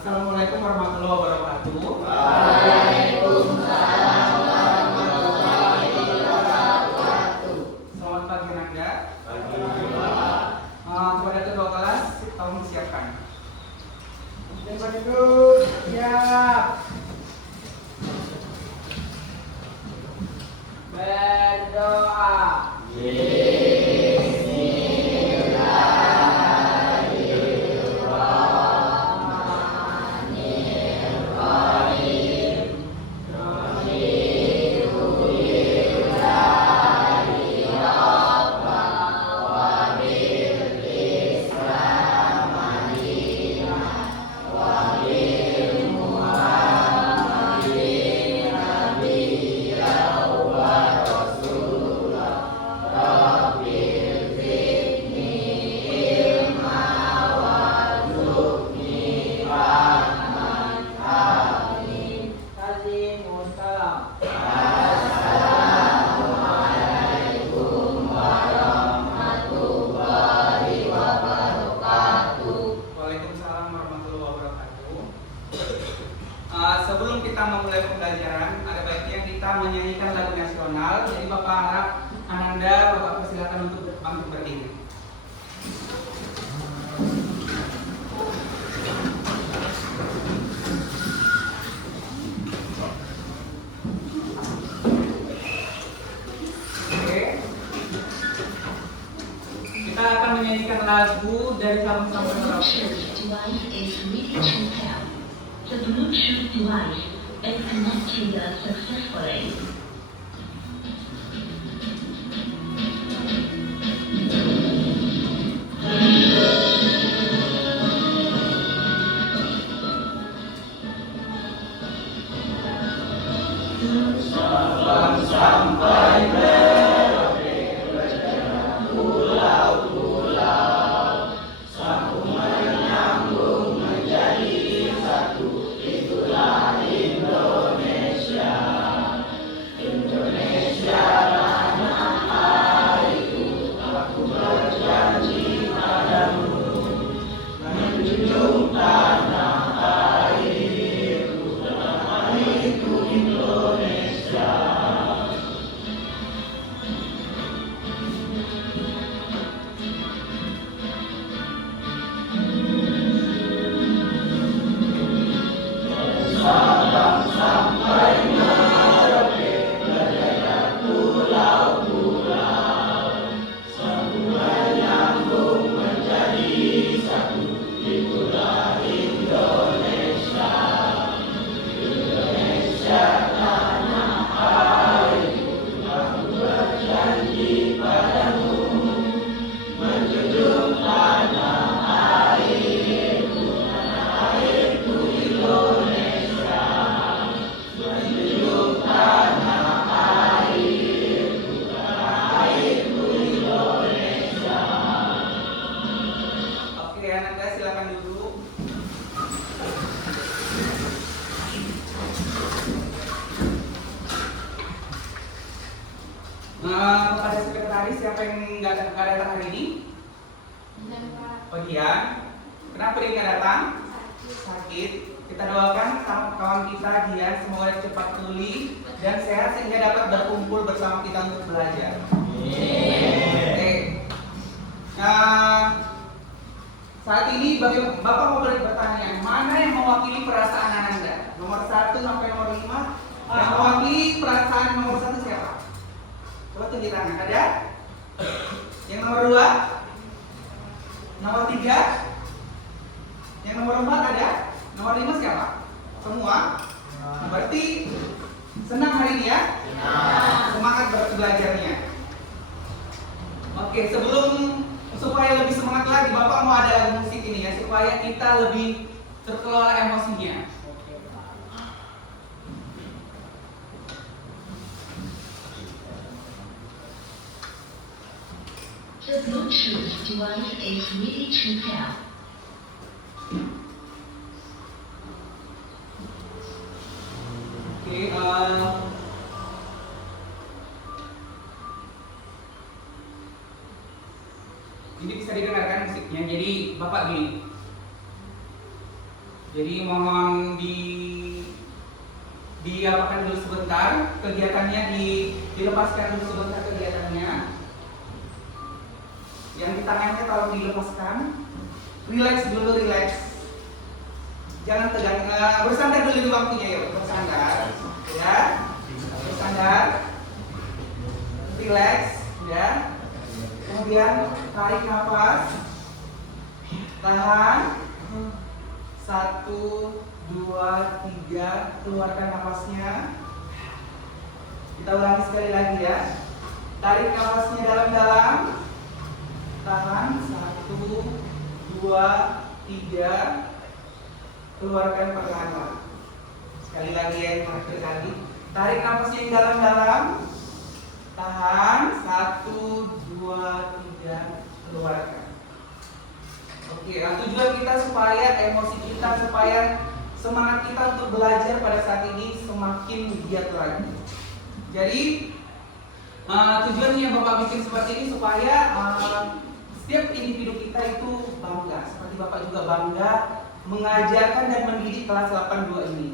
Assalamualaikum warahmatullahi wabarakatuh. Waalaikumsalam warahmatullahi wabarakatuh. Selamat pagi Nanda. Pagi Pak. Kepada kedua kelas, tolong disiapkan. Depan duduk, siap. Berdoa. Waalaikumsalam warahmatullahi wabarakatuh. Sebelum kita memulai pembelajaran, ada baiknya kita menyanyikan lagu nasional. Jadi Bapak harap Ananda, Bapak persilakan untuk berdiri. Oke. Kita akan menyanyikan lagu dari Kamus Sampai Merauke. Device is ready to pair. The Bluetooth device is connected successfully. Oke, Ananda silakan duduk. Kepada sekretaris, siapa yang nggak datang hari ini? Oh dia. Kenapa dia nggak datang? Sakit. Kita doakan kawan kita dia semoga cepat pulih dan sehat sehingga dapat berkumpul bersama kita untuk belajar. Oke. Saat ini Bapak mau bertanya, mana yang mewakili perasaan Ananda? Nomor 1 sampai nomor 5. Yang mewakili perasaan nomor 1 siapa? Coba tunjuk tangan. Ada? Yang nomor 2? Nomor 3? Yang nomor 4 ada? Nomor 5 siapa? Semua? Berarti senang hari ini ya? Semangat belajarnya. Oke, supaya lebih semangat lagi, Bapak mau ada lagu musik ini ya, supaya kita lebih terkelola emosinya. The Bluetooth device is ready to pair. Oke, ini bisa didengarkan musiknya. Jadi Bapak gini, Jadi mohon diapakan dulu sebentar kegiatannya, dilepaskan dulu sebentar kegiatannya. Yang di tangannya tolong dilepaskan. Relax dulu, relax. Jangan tegang. Bersandar dulu di waktunya, yuk. Bersandar, ya. Bersandar. Relax, ya. Kemudian tarik nafas. Tahan. 1, 2, 3. Keluarkan nafasnya. Kita ulangi sekali lagi ya. Tarik nafasnya dalam-dalam. Tahan. 1, 2, 3. Keluarkan perlahan. Sekali lagi ya, yang terakhir kali. Tarik nafasnya yang dalam-dalam. Tahan. 1, 2, 3. Keluarkan. Oke, nah tujuan kita supaya emosi kita, supaya semangat kita untuk belajar pada saat ini semakin giat lagi. Jadi tujuannya Bapak bikin seperti ini supaya setiap individu kita itu bangga. Seperti Bapak juga bangga mengajarkan dan mendidik kelas 82 ini.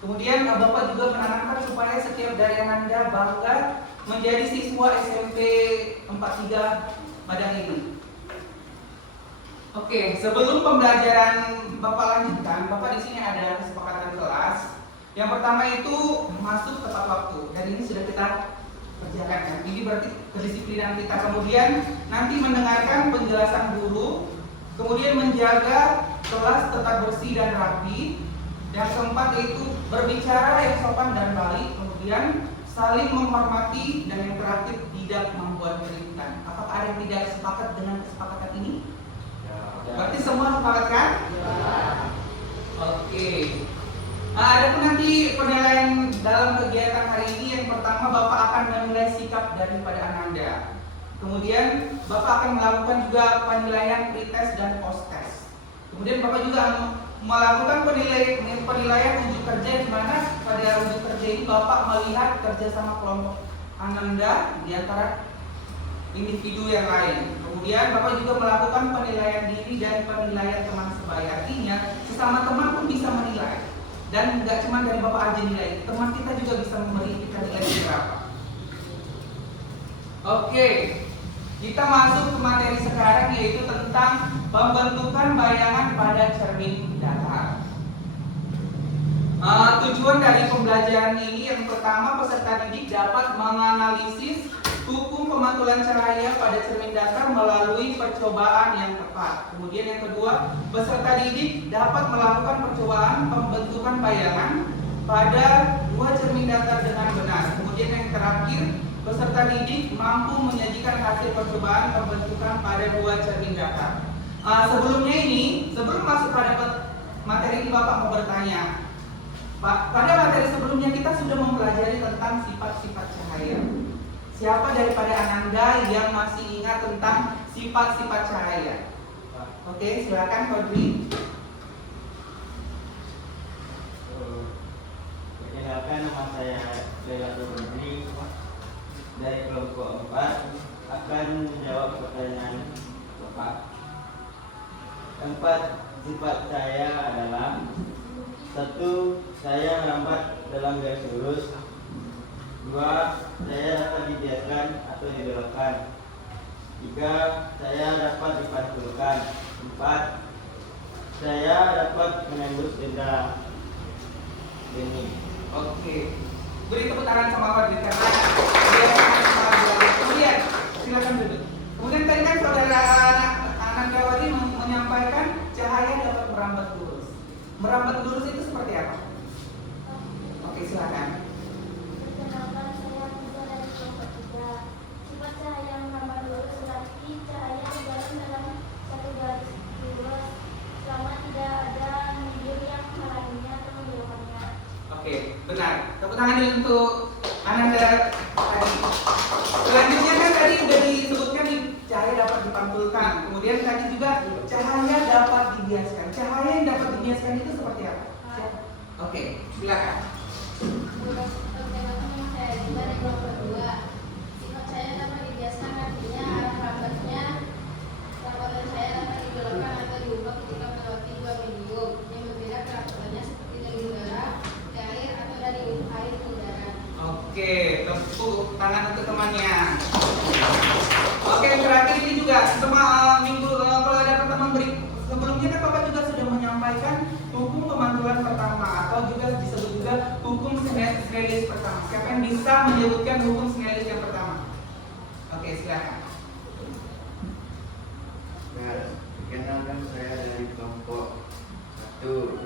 Kemudian Bapak juga menanamkan supaya setiap dari Anda bangga menjadi siswa SMP 43 Padang ini. Oke, sebelum pembelajaran Bapak lanjutkan, Bapak di sini ada kesepakatan kelas. Yang pertama itu masuk tepat waktu, dan ini sudah kita kerjakan kan. Ini berarti kedisiplinan kita. Kemudian nanti mendengarkan penjelasan guru, kemudian menjaga kelas tetap bersih dan rapi. Yang keempat yaitu berbicara yang sopan dan baik, kemudian saling menghormati, dan yang terakhir tidak membuat keributan. Apakah ada yang tidak sepakat dengan kesepakatan ini? Berarti semua sepakat kan? Ya. Oke. Ada pun nanti penilaian dalam kegiatan hari ini. Yang pertama Bapak akan menilai sikap daripada Ananda. Kemudian Bapak akan melakukan juga penilaian pretest dan post-test. Kemudian Bapak juga melakukan penilaian unjuk kerja, di mana pada unjuk kerja ini Bapak melihat kerjasama kelompok Ananda di antara individu yang lain. Kemudian Bapak juga melakukan penilaian diri dan penilaian teman sebaya. Artinya sesama teman pun bisa menilai. Dan nggak cuma dari Bapak aja nilai, teman kita juga bisa memberi kita nilai berapa. Oke, kita masuk ke materi sekarang, yaitu tentang pembentukan bayangan pada cermin datar. Tujuan dari pembelajaran ini yang pertama, peserta didik dapat menganalisis hukum pemantulan cahaya pada cermin datar melalui percobaan yang tepat. Kemudian yang kedua, peserta didik dapat melakukan percobaan pembentukan bayangan pada dua cermin datar dengan benar. Kemudian yang terakhir, peserta didik mampu menyajikan hasil percobaan pembentukan pada dua cermin datar. Sebelumnya ini, sebelum masuk pada materi ini, Bapak mau bertanya. Pak, pada materi sebelumnya kita sudah mempelajari tentang sifat-sifat cahaya. Siapa daripada Ananda yang masih ingat tentang sifat-sifat cahaya? Oke, silakan Kodri. Perkenalkan, nama saya Lelato Kodri dari kelompok 4, akan menjawab pertanyaan Bapak. 4 sifat cahaya adalah: 1. Saya lambat dalam garis lurus. 2. Saya dapat dibiaskan atau dibelokkan. 3. Saya dapat dipantulkan. 4. Saya dapat menembus benda bening. Oke, beri tepuk tangan sama Kodri karena dia kemudian silakan duduk. Kemudian tadi kan saudara Anandawati menyampaikan cahaya dapat merambat lurus. Merambat lurus itu seperti apa? Oke, silakan. Perkenalkan, saya Tiza dari kelompok 3. Sifat cahaya merambat lurus berarti cahaya berjalan dalam satu garis lurus selama tidak ada medium yang menghalanginya atau membelokkannya. Oke, benar. Tepuk tangan dulu untuk Ananda tadi. Selanjutnya kan tadi sudah disebutkan nih, cahaya dapat dipantulkan. Kemudian tadi juga cahaya dapat dibiaskan. Cahaya yang dapat dibiaskan itu seperti apa? Oke, silakan. Perkenalkan, nama saya Tiza dari kelompok 2. Sifat cahaya dapat dibiaskan artinya rambutnya rambatan cahaya dapat dibelokkan atau diubah ketika melewati dua medium yang berbeda tangan untuk temannya. Oke, terakhir ini juga semua minggu kalau ada pertemuan sebelumnya kan Bapak juga sudah menyampaikan hukum pemantulan pertama atau juga disebut juga hukum Snellius pertama. Siapa yang bisa menyebutkan hukum Snellius yang pertama? Oke, silakan. Ya, perkenalkan saya dari kelompok 1.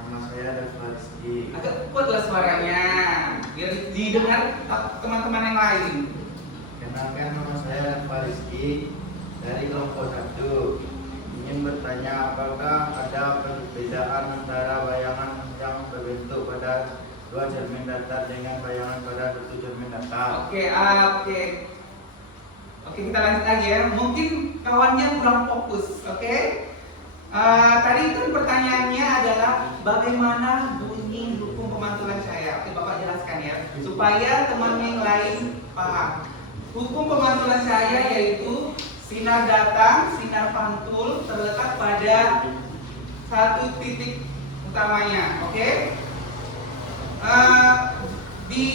Nama saya Dafa Rizky. Agak kuatlah suaranya biar didengar teman-teman yang lain. Perkenalkan nama saya Dafa Rizky dari kelompok 1. Ingin bertanya apakah ada perbedaan antara bayangan yang berbentuk pada 2 cermin datar dengan bayangan pada 1 cermin datar? Oke, kita lanjut lagi ya. Mungkin kawannya kurang fokus, oke? Tadi itu pertanyaannya adalah bagaimana bunyi hukum pemantulan cahaya. Oke, Bapak jelaskan ya, supaya teman yang lain paham. Hukum pemantulan cahaya yaitu sinar datang, sinar pantul terletak pada satu titik utamanya, oke? Di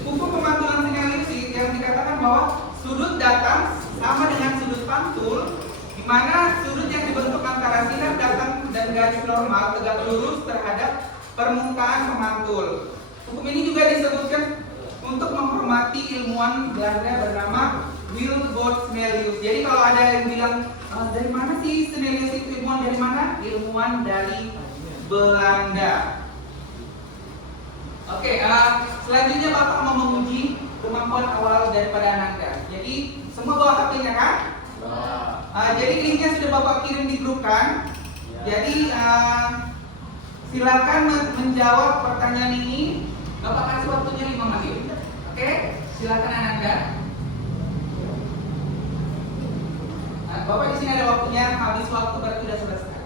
hukum pemantulan Snellius yang dikatakan bahwa sudut datang sama dengan sudut pantul, di mana sudut yang dibentuk antara sinar datang dan garis normal tegak lurus terhadap permukaan pemantul. Hukum ini juga disebutkan untuk menghormati ilmuwan Belanda bernama Wilbert Snellius. Jadi kalau ada yang bilang dari mana sih Snellius itu, ilmuwan dari mana? Ilmuwan dari Belanda. Oke, selanjutnya Bapak mau menguji kemampuan awal daripada Ananda. Jadi semua bawa HP-nya kan? Jadi linknya sudah Bapak kirim di grup kan? Jadi silakan menjawab pertanyaan ini. Bapak kasih waktunya 5 menit. Oke, silakan Ananda. Bapak di sini ada waktunya, habis waktu berarti sudah selesai.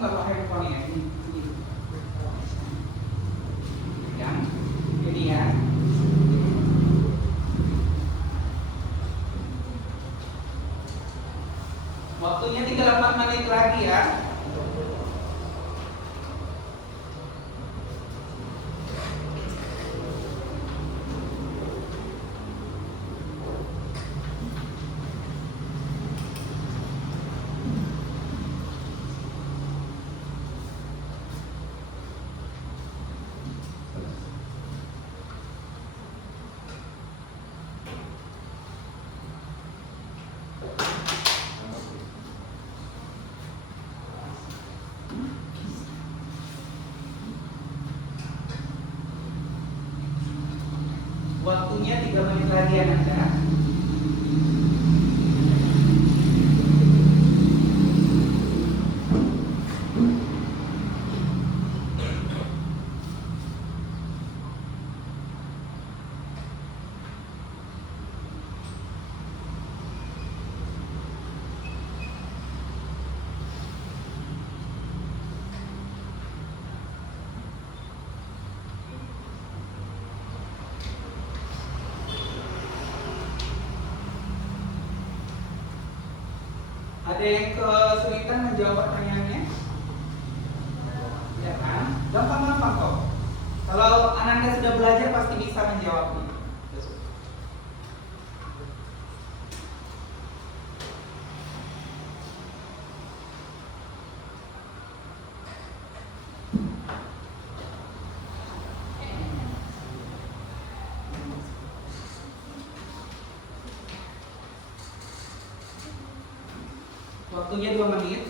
Nggak pakai handphone ya? Yang ini ya. Waktunya tinggal 4 menit lagi ya. Waktunya 3 menit lagi ya Nanda. Ada yang kesulitan menjawab pertanyaannya? Ya kan? Gampang-gampang kok. Kalau Ananda sudah belajar pasti bisa menjawabnya. Waktunya 2 menit.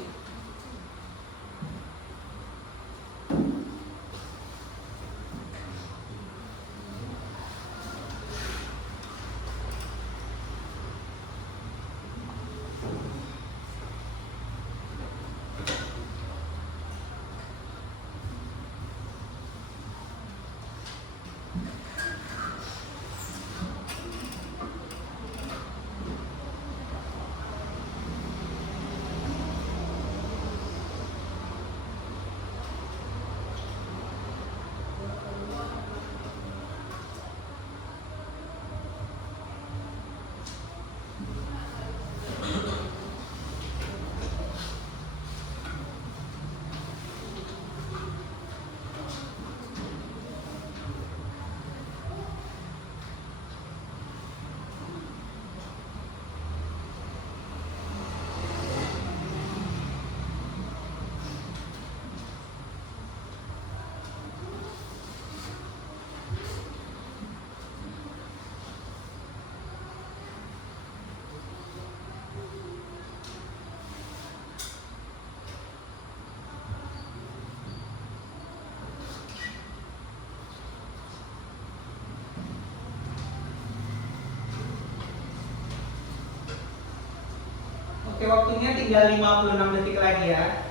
Oke, waktunya tinggal 56 detik lagi ya.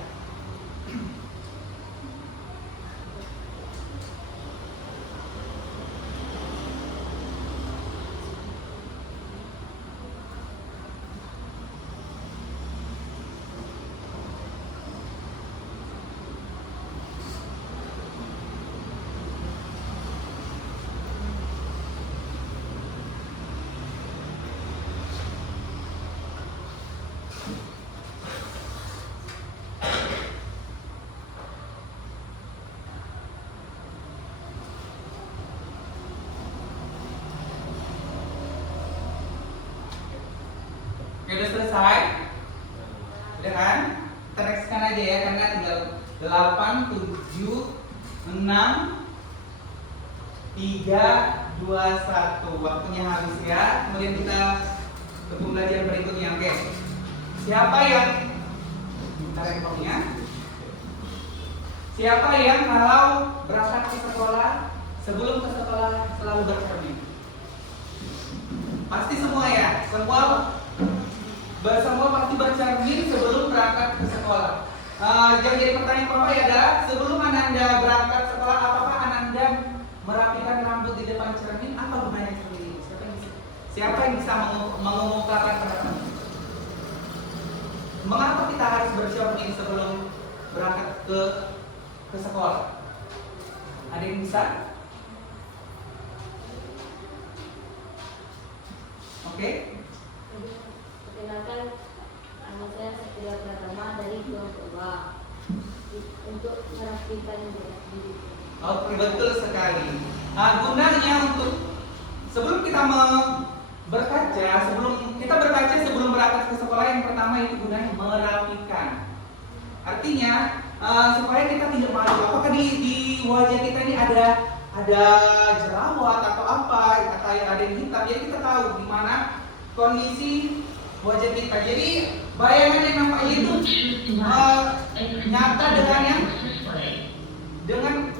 Oke, udah selesai? Udah kan? Kita nextkan aja ya, karena tinggal 8, 7, 6, 3, 2, 1. Waktunya habis ya. Kemudian kita ke pembelajaran berikutnya. Oke. Siapa yang bentar ya pokoknya. Siapa yang kalau berangkat ke sekolah, sebelum ke sekolah selalu bercermin? Pasti semua ya. Semua pasti bercermin sebelum berangkat ke sekolah. Yang jadi pertanyaan Papa adalah, sebelum Ananda berangkat sekolah, apakah Ananda merapikan rambut di depan cermin? Apa gunanya cermin ini? Siapa yang bisa mengumumkan pendapat? Mengapa kita harus bercermin sebelum berangkat ke sekolah? Ada yang bisa? Oke? Perkenalkan, nama saya Satria Pratama dari kelompok A untuk merapikan diri. Oke, betul sekali. Gunanya untuk sebelum kita berkaca, sebelum berangkat ke sekolah, yang pertama itu gunanya merapikan. Artinya supaya kita tidak malu. Apakah di wajah kita ini ada jerawat atau apa, atau ada yang hitam? Jadi kita tahu di mana kondisi wajah kita. Jadi bayangan yang namanya itu nyata dengan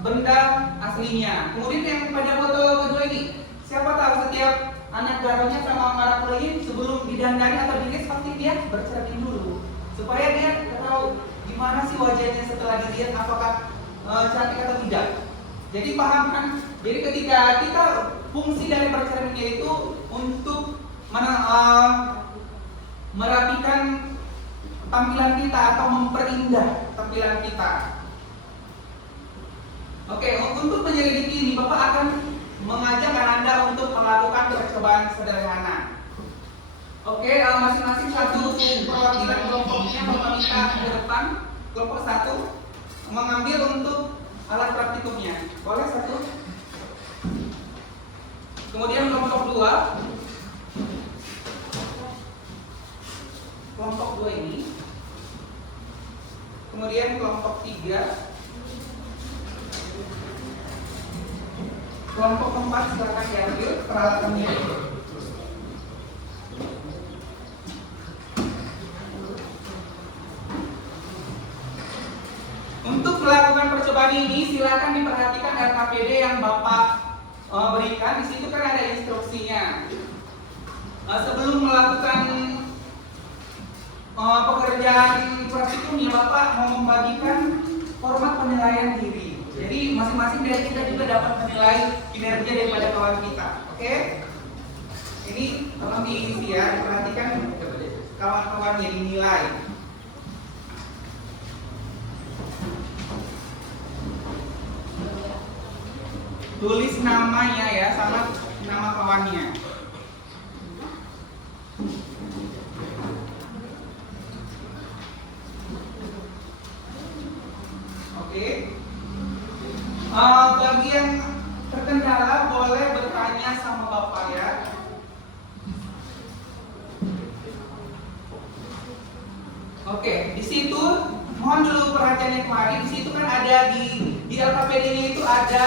benda aslinya. Kemudian yang pada foto kedua ini, siapa tahu setiap anak garunya sama para kuliah sebelum didandani atau dihias pasti dia bercermin dulu supaya dia tahu gimana sih wajahnya setelah dilihat, apakah cantik atau tidak. Jadi paham kan? Jadi ketika kita fungsi dari bercerminnya itu untuk merapikan tampilan kita atau memperindah tampilan kita. Oke, untuk menyelidiki ini Bapak akan mengajak Anda untuk melakukan percobaan sederhana. Oke, masing-masing satu perwakilan kelompoknya Bapak minta ke depan. Kelompok 1 mengambil untuk alat praktikumnya. Boleh satu? Kemudian kelompok 2 ini. Kemudian kelompok 3. Kelompok 4 silakan diambil peralatannya. Untuk melakukan percobaan ini silakan diperhatikan RKPD yang Bapak berikan. Di situ kan ada instruksinya. Sebelum melakukan pekerjaan praktikumnya, Bapak mau membagikan format penilaian diri. Jadi masing-masing dari kita juga dapat menilai kinerja daripada kawan kita. Oke? Ini tolong diisi ya, diperhatikan kawan-kawan yang dinilai. Tulis namanya ya, sama nama kawannya. Oke. Bagi yang terkendala boleh bertanya sama Bapak ya. Oke, di situ mohon dulu perhatiannya kemarin. Di situ kan ada di LKPD-nya itu ada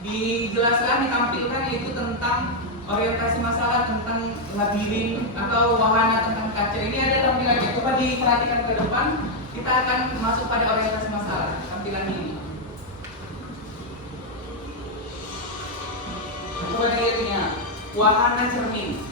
dijelaskan, ditampilkan yaitu tentang orientasi masalah, tentang labirin atau wahana tentang kaca. Ini ada tampilannya. Coba diperhatikan ke depan. Kita akan masuk pada orientasi masalah tampilan ini. Coba dilihatnya, wahana cermin.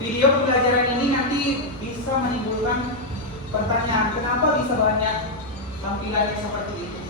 video pembelajaran ini nanti bisa menimbulkan pertanyaan, kenapa bisa banyak tampilannya seperti itu?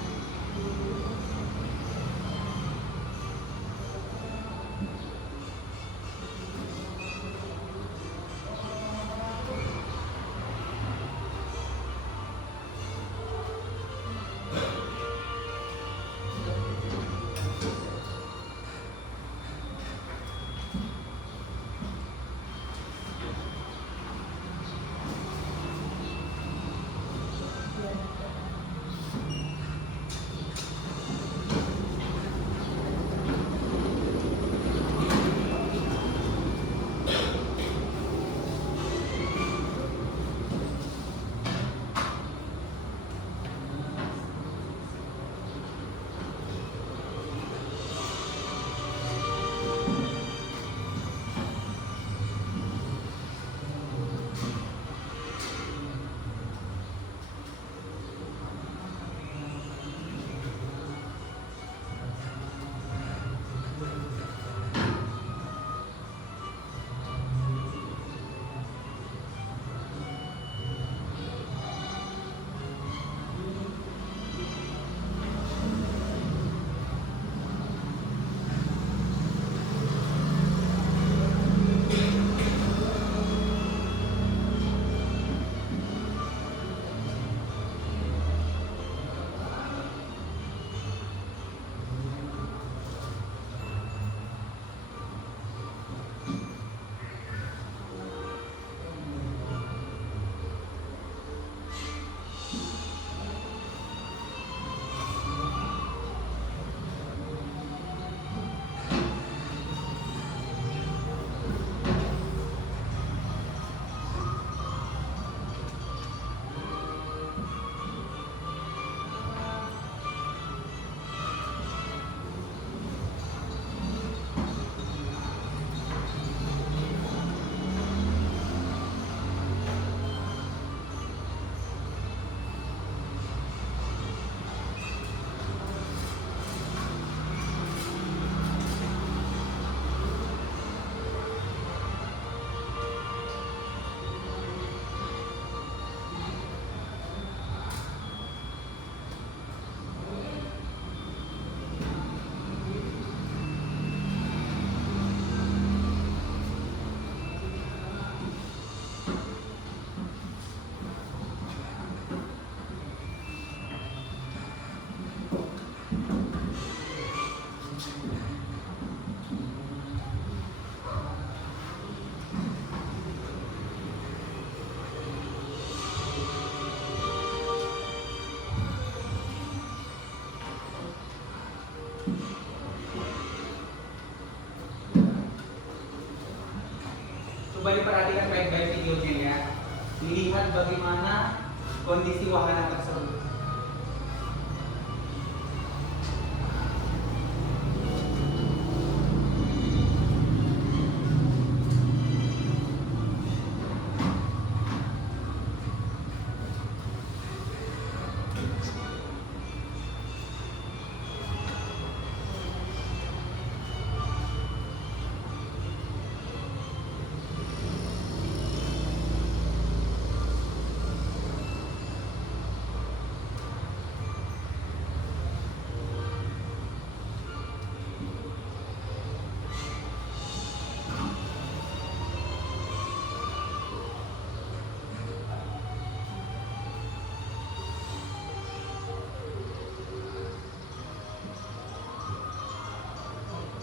Coba diperhatikan baik-baik videonya ya. Dilihat bagaimana kondisi wahana tersebut.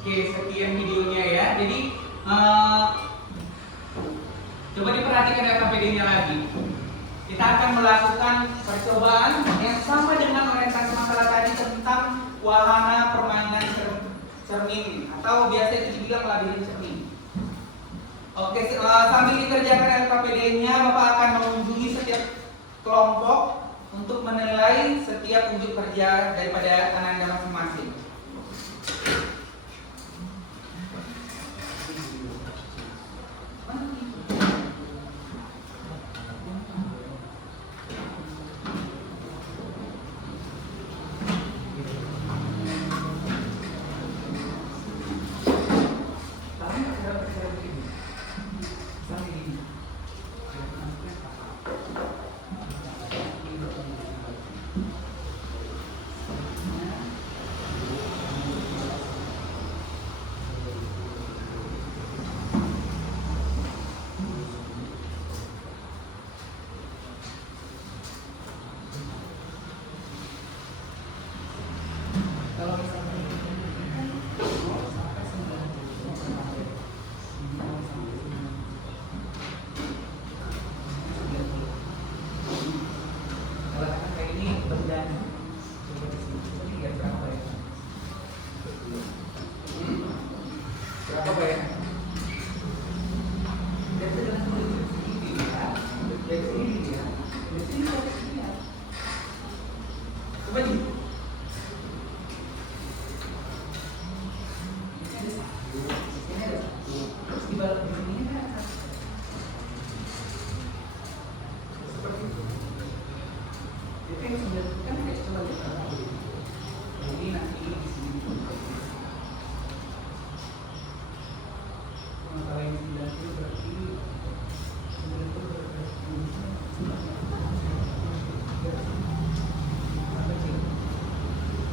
Oke, sekian videonya ya. Jadi coba diperhatikan LKPD-nya lagi. Kita akan melakukan percobaan yang sama dengan orientasi masalah tadi tentang wahana permainan cermin atau biasa itu dibilang labirin cermin. Oke, sambil dikerjakan LKPD-nya, Bapak akan mengunjungi setiap kelompok untuk menilai setiap unjuk kerja daripada Anda masing-masing. Coba di. Ini ada satu. Terus di balik ini ada satu. Seperti itu. Jadi yang sebenarnya kan kayak coba lihat. Ini nanti di sini. Kalau yang 90 berarti 90 berarti apa sih?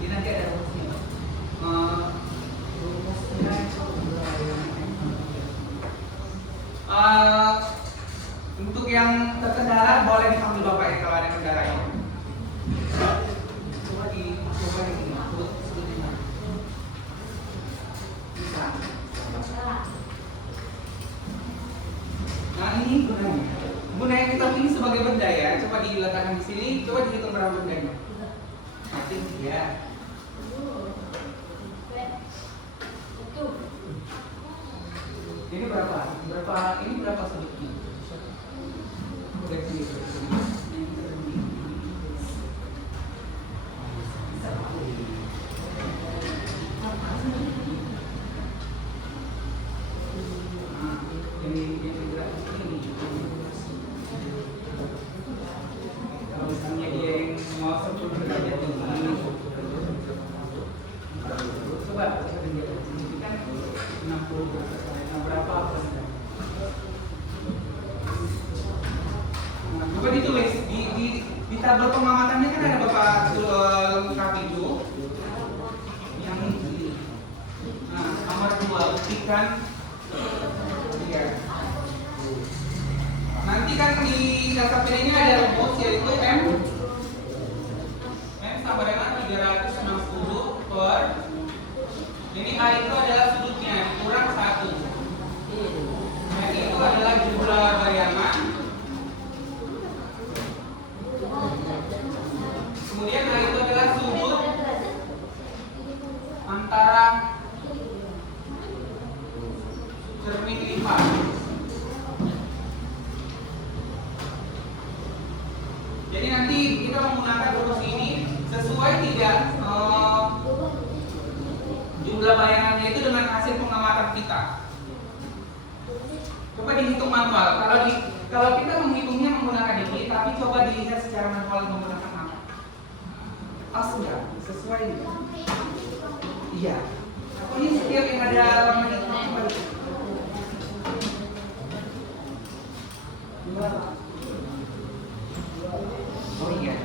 Ini nanti ada rumusnya. Rumusnya untuk yang terkendala boleh dipanggil bapak ya kalau ada kendalanya. Coba di sebutnya. Bisa. Nah ini gunanya. Guna yang kita pilih sebagai benda ya. Coba diletakkan di sini. Coba dihitung berapa bendanya. Nanti ya. Ini berapa? Ini berapa sudutnya? Udah sini. Kalau misalnya dia yang mau 10 derajat tinggi, coba ini kan 60 berapa persen? Nah, coba ditulis di tabel pengamatannya kan ada bapak lengkap itu yang ini. Nah, nomor 2 buktikan. Iya. Nanti kan di LKPD-nya ada rumus yaitu M sama dengan 360 per ini A itu adalah sudutnya kurang 1. M itu adalah jumlah bayangan. Kemudian A itu adalah sudut antara cermin lipat. Jadi nanti kita menggunakan rumus ini sesuai tidak jumlah bayangannya itu dengan hasil pengamatan kita. Coba dihitung manual. Kalau kita menghitungnya menggunakan ini, tapi coba dilihat secara manual menggunakan apa? Pas enggak? Sesuai enggak? Iya. Ini setiap yang ada lama itu kembali. Oh iya.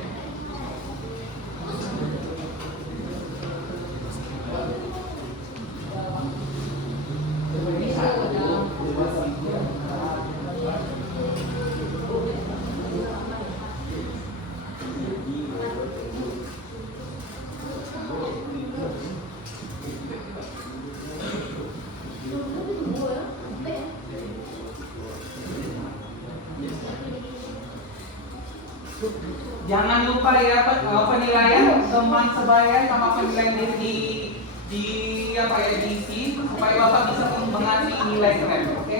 Jangan lupa ya penilaian teman sebaya sama penilaian di apa ya diisi supaya bapak bisa mengasih nilai keren, oke?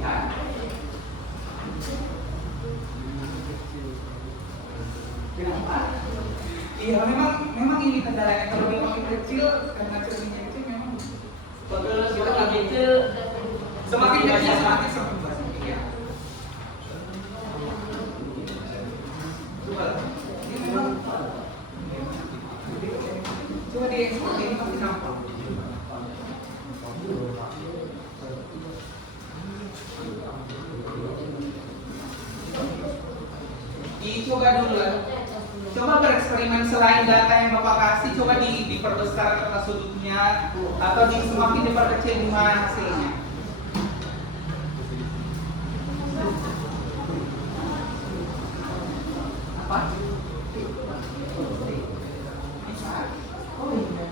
Ya. Kenapa? Iya memang ini kendalanya kalau dia makin kecil karena cerminnya kecil memang. Kalau kita kecil Semakin kecil semakin besar. Iya. Coba. Ini memang. Coba dia seperti ini pasti nampak. Dicoba dulu lah. Coba bereksperimen selain data yang bapak kasih, coba diperbesar kata sudutnya atau semakin diperkecil gimana hasilnya. Apa? Oh iya.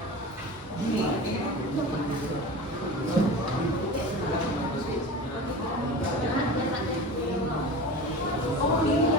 Gini. Oh ini.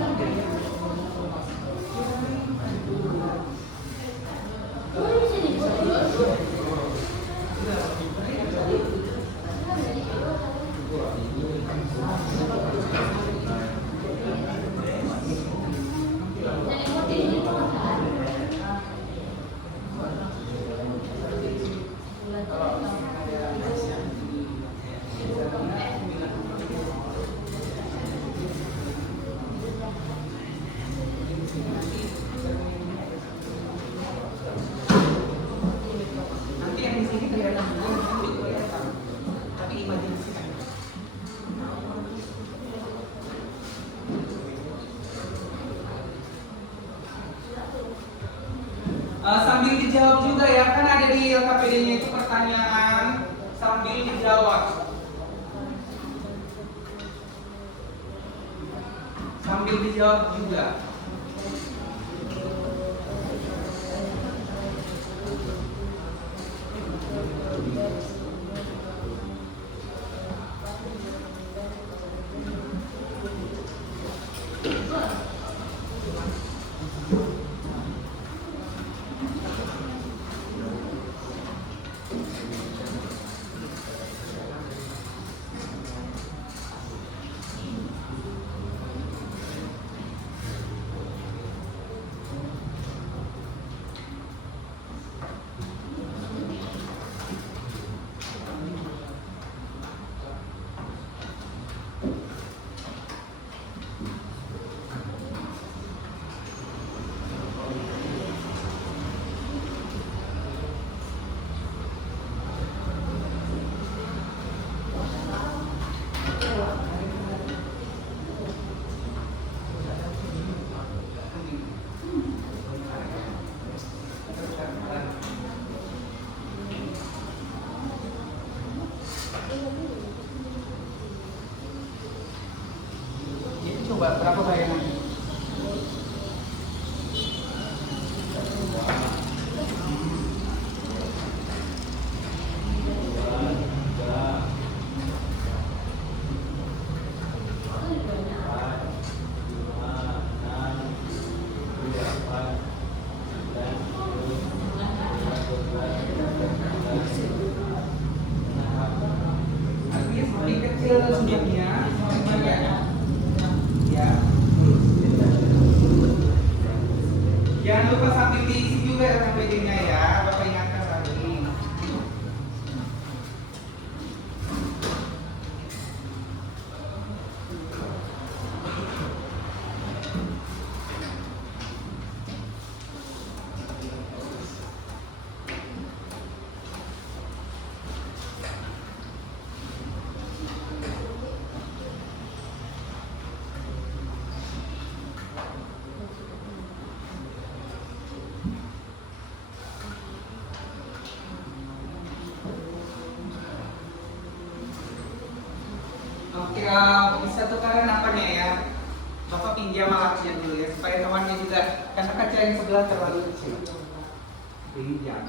Sambil dijawab juga ya, kan ada di LKPD-nya itu pertanyaan sambil dijawab. Sambil dijawab juga. Coba berapa bayangannya? Artinya semakin kecil sumbernya, semakin banyak. Ya. Jangan lupa sambil diisi juga LKPD-nya ya, Bapak ingatkan tadi. Oke, bisa tukaran apanya ya? Bapak pinjam alatnya dulu ya, supaya temannya juga, karena kaca yang sebelah terlalu kecil. Pinjam.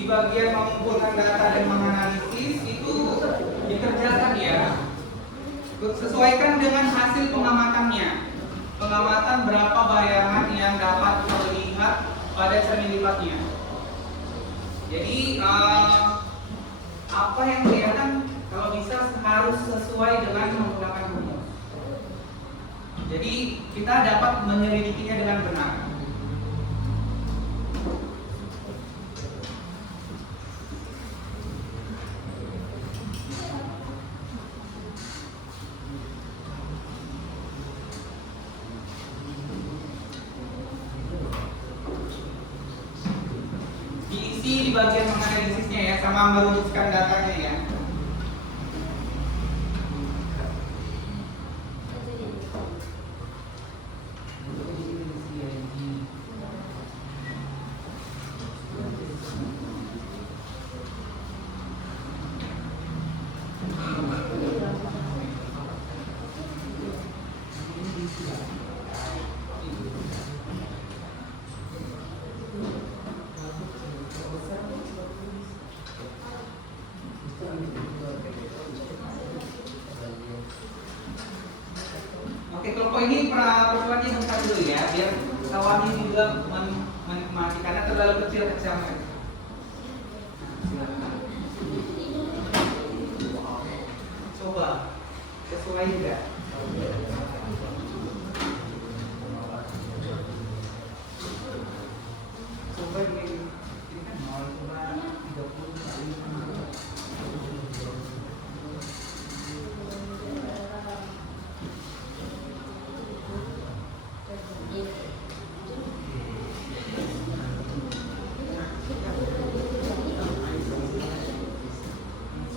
di bagian mengumpulkan data dan menganalisis itu dikerjakan ya. Sesuaikan dengan hasil pengamatannya. Pengamatan berapa bayangan yang dapat terlihat pada cermin lipatnya. Jadi apa yang kelihatan kalau bisa harus sesuai dengan menggunakan rumus. Jadi kita dapat menyelidikinya dengan benar. Diisi di bagian menganalisisnya ya, sama merumuskan datanya ya. Oke, kelompok ini persoalannya bentar dulu ya, biar kawannya juga menikmati karena terlalu kecil kecamnya. Coba sesuai juga. Coba ini kan 0,30 kali 5.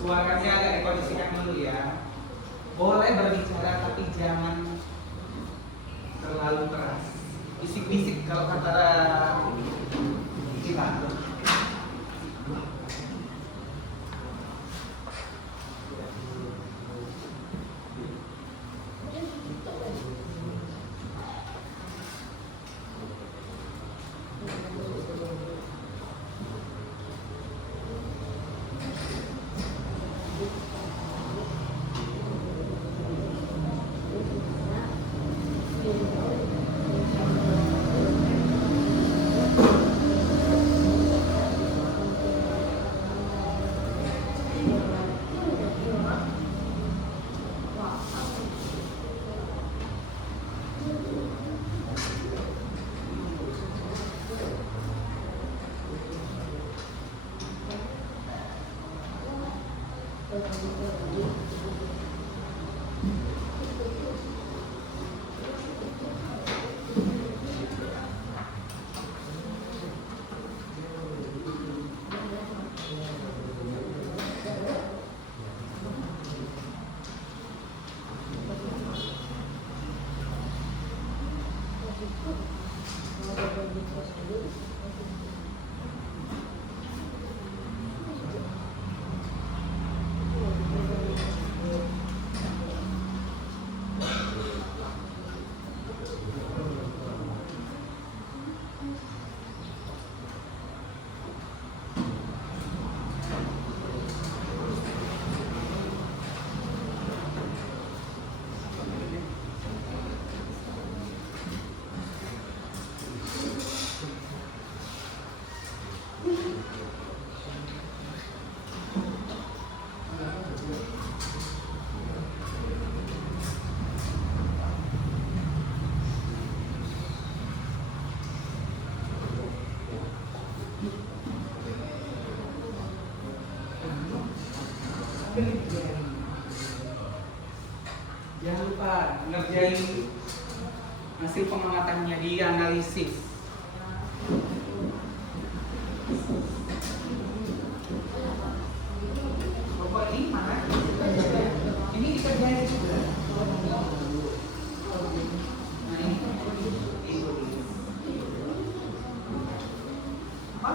Suaranya agak dikondisikan dulu ya. Boleh berbicara tapi jangan terlalu keras. Bisik-bisik kalau kata kita. Jangan lupa ngerjain hasil pengamatannya, dianalisis. Bapak ini mana? Ini dikerjain juga. Nah ini apa?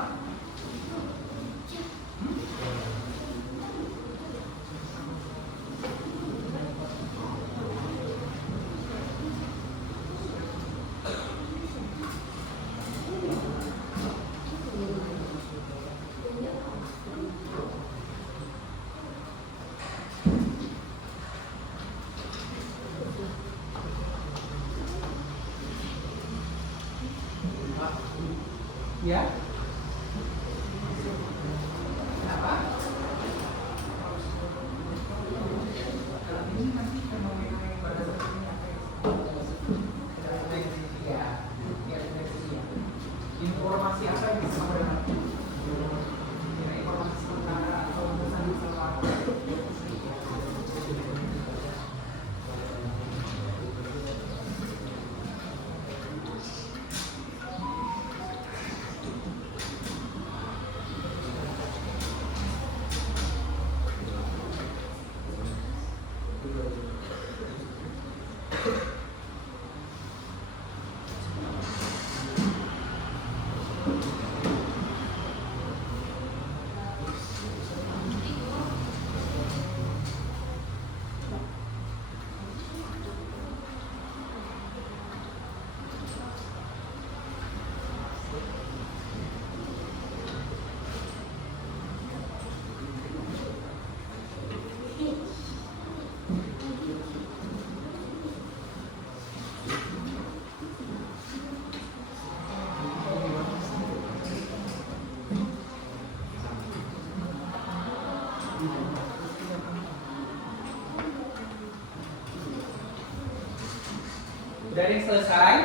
Sudah ada yang selesai?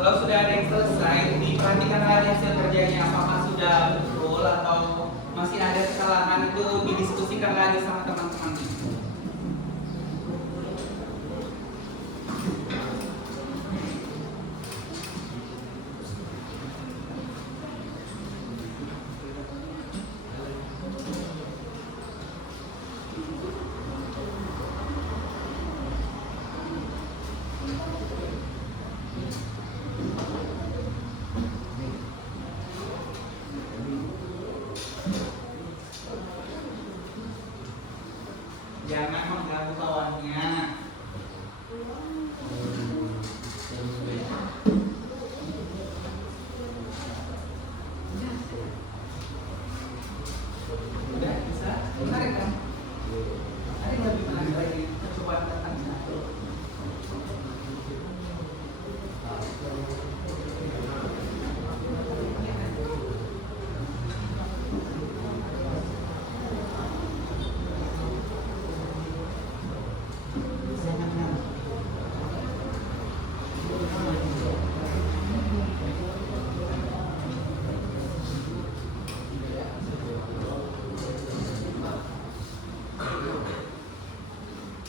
Kalau sudah ada yang selesai, diperhatikan lagi hasil kerjanya apakah sudah betul atau masih ada kesalahan, itu didiskusikan lagi sama teman-teman. Jangan mengganggu kawannya. Udah bisa? Menarik kan? Ada yang lebih menarik lagi. Coba datang.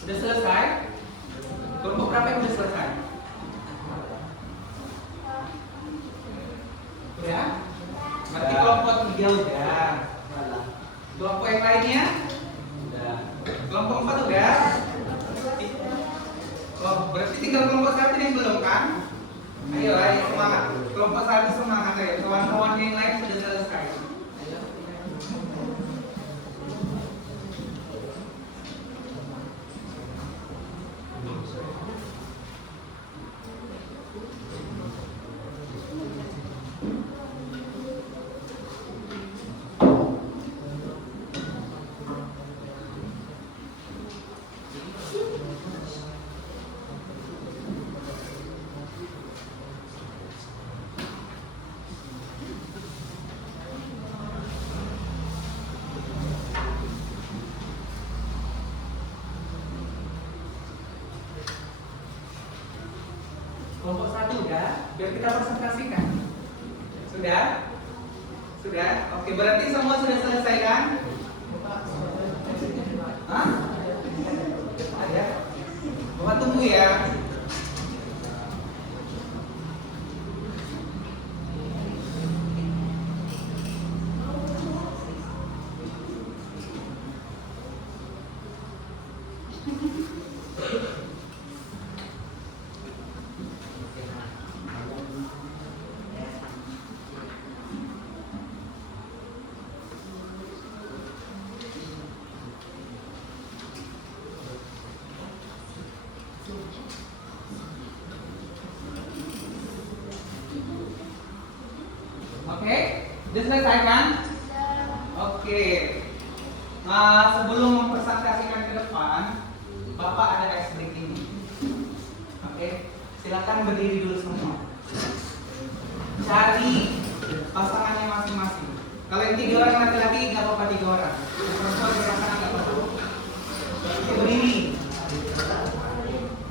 Sudah selesai? Kelompok berapa yang sudah selesai? Udah? Berarti kelompok 3 udah. Kelompok yang lainnya? Udah. Kelompok 4 udah? Oh, berarti tinggal kelompok 1 yang belum kan? Ayo, semangat. Kelompok 1 semangat ya. Kawan-kawan yang lain sudah selesai. Kelompok 1 udah, biar kita presentasikan. Sudah? Sudah? Oke, berarti semua sudah selesai kan? Hah? Ada? Bapak tunggu ya. Oke, sudah selesai kan? Oke. Nah, sebelum mempresentasikan ke depan, Bapak ada ice break ini. Oke, silakan berdiri dulu semua. Cari pasangannya masing-masing. Kalau yang 3 orang laki-laki nggak apa-apa 3 orang. Yang perempuan berpasangan nggak apa-apa. Oke, berdiri.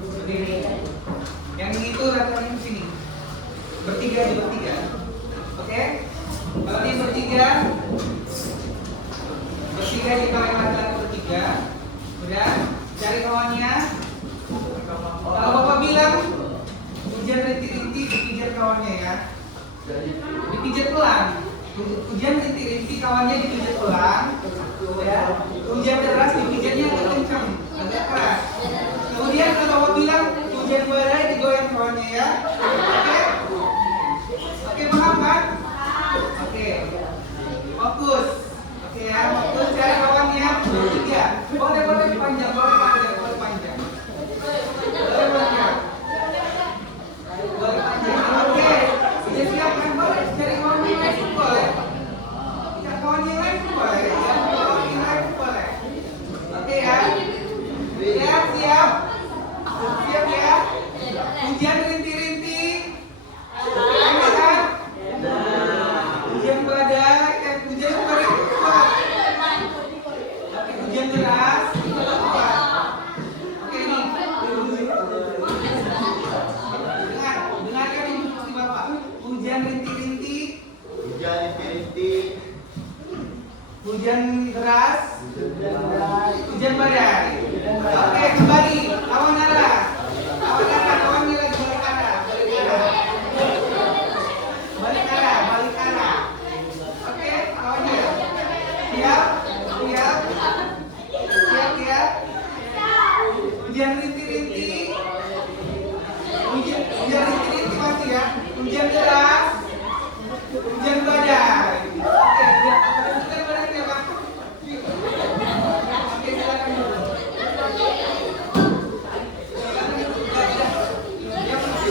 Berdiri. Yang itu laki-laki di sini. Bertiga aja bertiga. Oke? Kalau ini bertiga kita laki-laki bertiga. Udah? Cari kawannya. Kalau Bapak bilang hujan rintik-rintik, dipijat kawannya ya. Dipijat pelan. Hujan rintik-rintik, kawannya dipijat pelan. Ya. Hujan deras, dipijatnya agak kencang, agak keras. Kemudian kalau Bapak bilang hujan badai, digoyang kawannya ya. Oke? Oke, paham kan? Oke. Fokus. Oke ya, fokus cari kawannya. 3. Boleh panjang, boleh panjang. Boleh rintik. Hujan deras. Hujan badai. Hujan badai. Oke, kembali. Awan arah. Awannya lagi balik arah. Balik arah, balik arah. Oke, awannya. Siap, siap. Siap, siap. Hujan rintik-rintik. Hujan rintik-rintik masih ya. Hujan deras. Hujan badai. Oke, hujan badai ya, Pak. Oke, silakan dulu.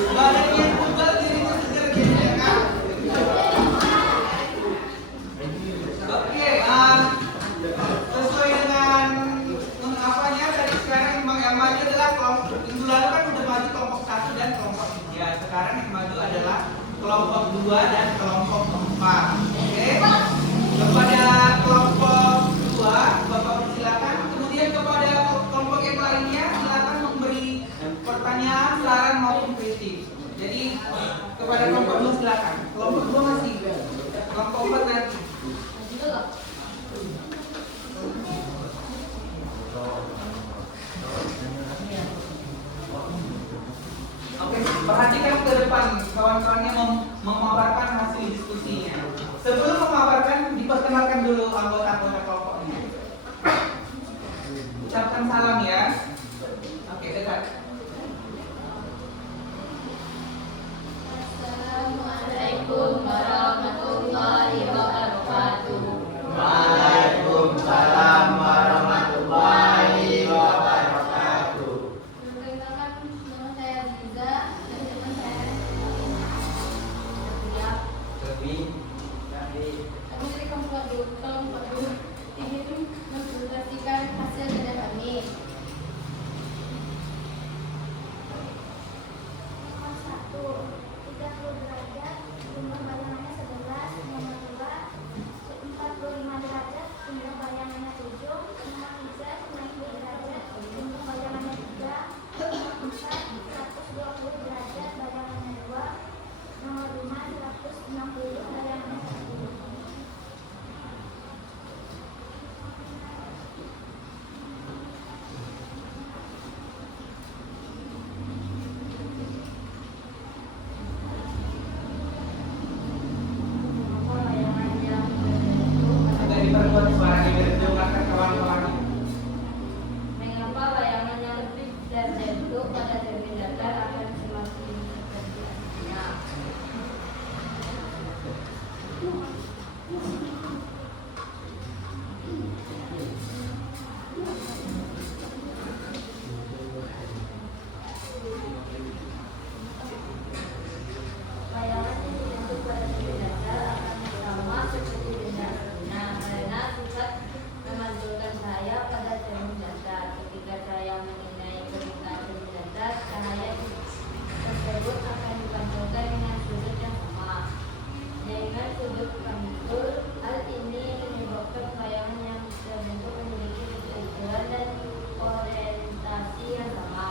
Badannya tebal dirinya segar gitu ya, Kak. Oke, sesuai dengan apanya tadi sekarang yang maju adalah kelompok minggu lalu kan udah maju kelompok 1 dan kelompok 3. Sekarang yang maju adalah kelompok 2 dan kelompok 4. Oke. Kepada kelompok 2 Bapak silakan, kemudian kepada kelompok yang lainnya silakan memberi pertanyaan, saran maupun kritik. Jadi kepada kelompok 2 silakan. Kelompok 2 masih. Kelompok 4 nanti. Oke, perhatikan ke depan kawan-kawannya memaparkan hasil diskusinya. Sebelum memaparkan, diperkenalkan dulu anggota-anggota kelompoknya. Ucapkan salam ya. Oke, dekat. Assalamualaikum warahmatullahi wabarakatuh. Waalaikumsalam warahmatullahi wabarakatuh. Perkenalkan, nama saya Riza dan teman saya Kami dari kami dari kelompok dua ingin mempresentasikan hasil kerja kami. Nomor 1, 30 derajat, jumlah bayangannya 11. Nomor 2, 45 derajat, jumlah bayangannya 7. Nomor 3, 90 derajat, jumlah bayangannya 3. Nomor 4, 120 derajat, bayangannya 2. Nomor 5, 160 bayangannya 1. Agak diperkuat suaranya biar didengarkan kawan-kawannya. Mengapa bayangan yang lebih dan bentuk pada cermin datar akan semakin terjadinya? Bayangan yang dibentuk pada cermin datar akan sama seperti benda aslinya karena sifat memantulkan cahaya pada cermin datar. Ketika cahaya mengenai permukaan cermin datar, cahaya tersebut akan dipantulkan dengan sudut yang sama. Dengan sudut pantul, hal ini menyebabkan bayangan yang terbentuk memiliki tujuan dan orientasi yang sama.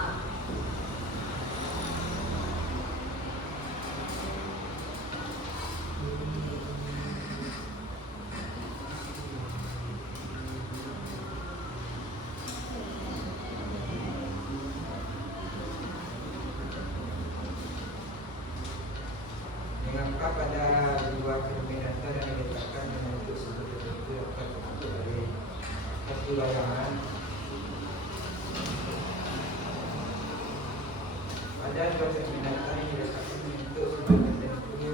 Mengapa pada dua cermin datar yang diletakkan membentuk sudut tertentu akan terbentuk dari satu bayangan? Pada dua cermin datar yang diletakkan membentuk sudut tertentu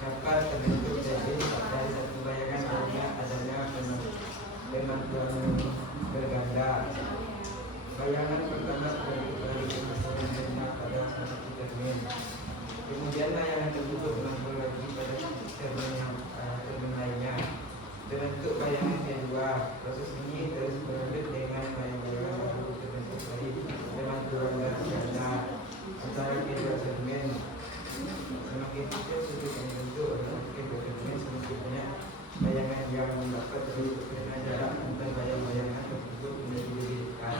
dapat terbentuk dari satu bayangan hanya adanya pemantuan berganda. Bayangan pertama terbentuk dari pemantuan benda pada satu cermin. Kemudian bayangan tersebut berlangsung lagi pada cermin lainnya. Terbentuk bayangan kedua. Proses ini terus berlanjut dengan bayangan baru terbentuk dari pemantuan ganda antara kedua cermin. Semakin kecil sudut yang dibentuk oleh kedua cermin, semakin banyak bayangan yang dapat terbentuk karena jarak antara bayang-bayangan tersebut menjadi lebih dekat.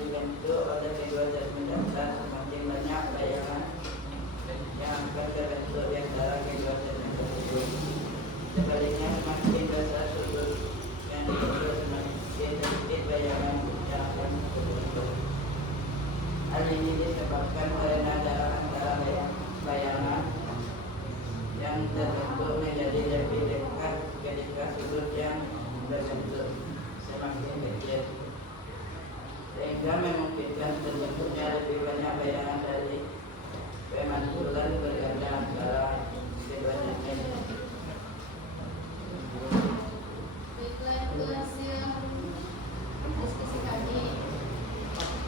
dibentuk oleh kedua terminal dan semakin banyak bayangan yang akan terbentuk di antara kedua terminal tersebut. Sebaliknya, semakin besar sudut yang dibentuk, semakin sedikit bayangan yang akan terbentuk. Hal ini disebabkan karena jarak antara bayangan yang terbentuk menjadi lebih dekat ketika sudut yang terbentuk semakin kecil, sehingga memungkinkan terbentuknya lebih banyak bayangan dari pemantulan berganda antara keduanya. Baiklah, itu hasil diskusi kami.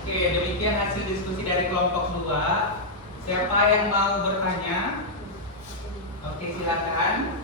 Oke, demikian hasil diskusi dari kelompok 2. Siapa yang mau bertanya? Oke, silakan.